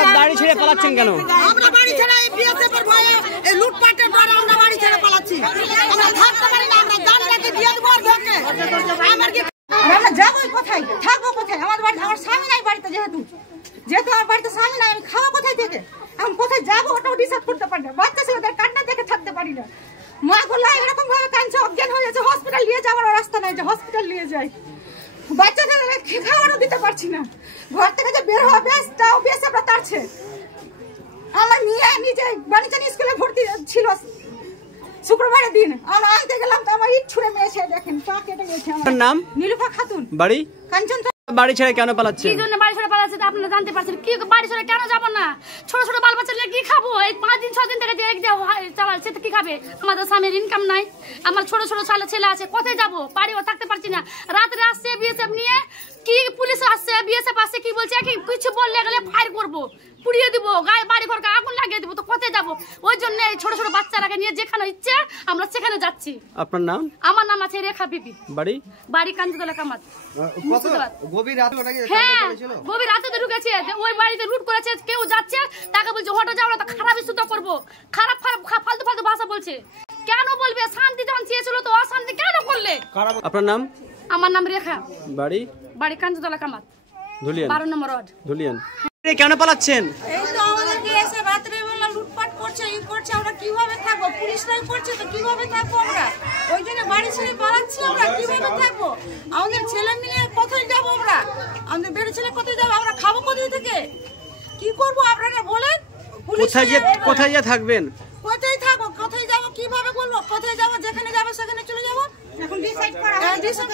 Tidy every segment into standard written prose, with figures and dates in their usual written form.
আপনারা বাড়ি ছেড়ে পালাচ্ছেন কেন? আমরা বাড়ি ছেড়ে এই বিএসএফ এর ভয়ে এই লুটপাটের ডরে আমরা বাড়ি ছেড়ে পালাচ্ছি। আমরা থাকতে পারি না, আমরা জান রেখে দিয়ে দেবো আর ঘরকে। আমার কি আমরা যাবো কোথায়, থাকবো কোথায়? আমার বাড়ি, আমার স্বামী নাই বাড়িতে, যেহেতু আমার বাড়িতে স্বামী নাই, আমি খাওয়া কোথায় থেকে? আমি কোথায় যাবো ওটাও ডিসাইড করতে পারি না। বাচ্চা ছেলেদের কান্না দেখে থাকতে পারি না। মা গোলা এরকম ভাবে কাঁদছে, অজ্ঞান হয়ে যাচ্ছে, হসপিটাল নিয়ে যাওয়ার রাস্তা নাই যে হসপিটাল নিয়ে যাই। বাচ্চাদের খাওয়ারও দিতে পারছি না, ঘর থেকে যে বের হওয়া বেশটাও বেশ আমরা তারছে। আমার নিয়ে নিজে বাণিজ্য স্কুলে ভর্তি ছিল শুক্রবারের দিন, আমরা আনতে গেলাম তো আমার ইট ছুঁড়ে মেরেছে, দেখেন পা কেটে গেছে। আমার নাম নীলুফা খাতুন, বাড়ি কাঞ্চন। বাড়ি ছেড়ে কেন পালাচ্ছেন? কি জন্য বাড়ি ছেড়ে পালাচ্ছে আপনারা জানতে পারছেন? কি বাড়ি ছেড়ে কেন যাব না? ছোট ছোট বাল বাচ্চা কি খাবো? এই 5 দিন 6 দিন থেকে যে চালাচ্ছে তো কি খাবে? আমাদের স্বামীর ইনকাম নাই, আমার ছোট ছোট ছেলে আছে, কোথায় যাব? বাড়িও থাকতে পারছি না। রাত্রে আসছে বিএসএফ নিয়ে, কি পুলিশ আসছে, বিএসএফ আসছে, কি বলছে কি কিছু বললে গেলে ফায়ার করবো, পুড়িয়ে দিব, গায়ে বাড়ি ঘরকে আগুন লাগিয়ে দিব, তো কোথায় যাব? ওই জন্য এই ছোট ছোট বাচ্চারাকে নিয়ে যেখানে ইচ্ছে আমরা সেখানে যাচ্ছি। আপনার নাম? আমার নাম আছে রেখা বিবি। বাড়ি? বাড়ি কাঞ্চতলা কামাত। গভীর রাতে নাকি? হ্যাঁ, গভীর রাতে তো ঢুকেছে, ওই বাড়িতে লুট করেছে, কেউ যাচ্ছে তাকে বলছে হটো যাও না, তো খারাপ ইস্যুটা করবো, খারাপ ফালতু ফালতু ভাষা বলছে। কেন বলবে? শান্তি যখন চেয়েছিল তো অশান্তি কেন করলে? আপনার নাম? আমার নাম রেখা। বাড়ি? বাড়ি কাঞ্চতলা কামাত, ধুলিয়ান, 12 নম্বর ওয়ার্ড। ধুলিয়ান। কেন পালাচ্ছেন? এই তো আমাদেরকে এসে রাত্রে বেলা লুটপাট করছে, ই করছে, আমরা কিভাবে থাকবো? পুলিশরাই করছে তো কিভাবে থাকবো আমরা? ওই জন্য বাড়ি ছেড়ে পালাচ্ছি। আমরা কিভাবে থাকবো? আমাদের ছেলে মেয়ে কোথায় যাবো আমরা? আমাদের বেড়ে ছেলে কোথায় যাবো? আমরা খাবো কোথায় থেকে? কি করবো আপনারা বলেন? কোথায় গিয়ে থাকবেন? কোথায় থাকবো, কোথায় যাবো, কিভাবে বলবো? কোথায় যাবো? যেখানে যাবো সেখানে চলে যাবো। এখন ডিসাইড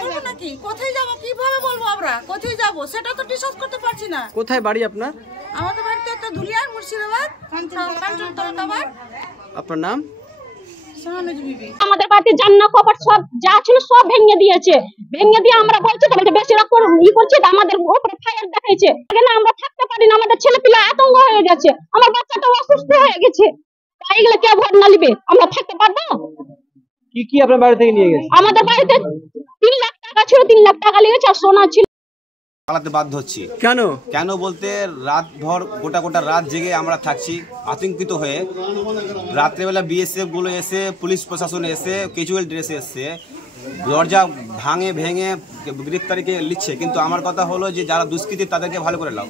করবো নাকি কোথায় যাবো? কিভাবে বলবো আমরা কোথায় যাবো? সেটা তো ডিসাইড করতে পারছি না। কোথায় বাড়ি আপনার? আমাদের বাড়িতে একটা ধুলিয়ান, মুর্শিদাবাদ, কাঞ্চনতলা কামাত। আপনার নাম? আমাদের বাড়িতে জান্না কপাট সব যা ছিল সব ভেঙে দিয়েছে, ভেঙে দিয়ে আমরা বলছি তো বেশি রকম ই করছে, আমাদের উপরে ফায়ার দেখাইছে। না আমরা থাকতে পারি না, আমাদের ছেলে পিলা আতঙ্ক হয়ে গেছে, আমার বাচ্চাটা অসুস্থ হয়ে গেছে। এইগুলো কে ভোট না নিবে? আমরা থাকতে পারবো? কি কি আপনার বাড়ি থেকে নিয়ে গেছে? আমাদের বাড়িতে 3 লাখ টাকা ছিল, 3 লাখ টাকা লেগেছে, আর সোনা ছিল। পালাতে বাধ্য হচ্ছি। কেন? কেন বলতে রাত ভর গোটা রাত জেগে আমরা থাকছি আতঙ্কিত হয়ে। রাত্রেবেলা বিএসএফ গুলো এসে, পুলিশ প্রশাসন এসে, ক্যাজুয়াল ড্রেসে এসে দরজা ভেঙে গ্রেফতারিকে লিখছে। কিন্তু আমার কথা হলো যে যারা দুষ্কৃতী তাদেরকে ভালো করে লাও,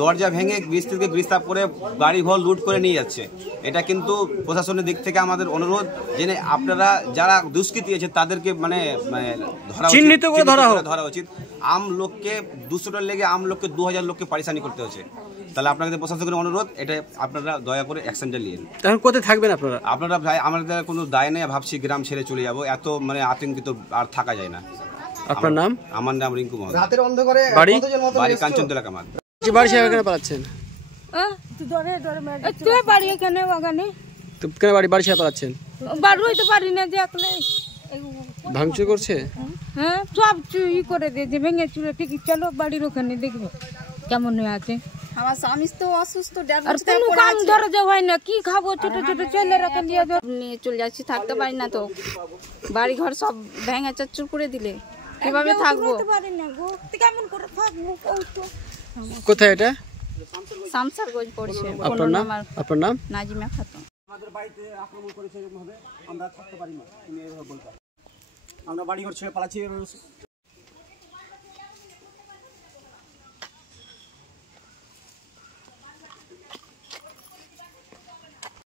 দরজা ভেঙে গ্রেফতারকে গ্রেফতার করে বাড়ি ঘর লুট করে নিয়ে যাচ্ছে। এটা কিন্তু প্রশাসনের দিক থেকে আমাদের অনুরোধ যে আপনারা যারা দুষ্কৃতী আছে তাদেরকে মানে চিহ্নিত করে ধরা উচিত। আম লোককে 200টা লেগে আম লোককে 2000 লোককে পারিশানি করতে হচ্ছে। তাহলে আপনাদের প্রশাসনের অনুরোধ, এটা আপনারা দয়া করে অ্যাকশনটা নিন। তখন কোথায় থাকবেন আপনারা? আপনারা ভাই, আমাদের কোনো দায় নেই, ভাবছি গ্রাম ছেড়ে চলে যাবো। এত মানে আতঙ্কিত আর থাকা যায় না। আপনার নাম? আমার নাম রিঙ্কু মোহাম্মদ। রাতের অন্ধকারে বাড়ি? বাড়ি কাঞ্চনতলা কামাত। বাড়ি ছেড়ে কেন পালাচ্ছেন? বাড়ি এখানে বাগানে। তো কেন বাড়ি ছেড়ে পালাচ্ছেন? বাড়ি হইতে পারি না, দেখলে ভাঙচুর করছে। হ্যাঁ, সব ই করে দিয়েছে, ভেঙে চুরে। ঠিক চলো বাড়ির ওখানে দেখবো কেমন হয়ে আছে। আমার স্বামী তো অসুস্থ, আর কোনো কাম ধরে হয় না, কি খাবো? ছোট ছোট ছেলেরাকে নিয়ে চলে যাচ্ছি, থাকতে পারি না তো। বাড়ি ঘর সব ভেঙে চচ্চুর করে দিলে কিভাবে থাকবো? কেমন করে থাকবো? কোথায় এটা? শামসারগঞ্জ পড়ছে। আপনার নাম? নাজিমা খাতুন। আমাদের বাড়িতে আক্রমণ করেছে এরকম ভাবে, আমরা থাকতে পারি না। তুমি এইভাবে বলতে, আমরা বাড়ি ঘর ছেড়ে পালাচ্ছি।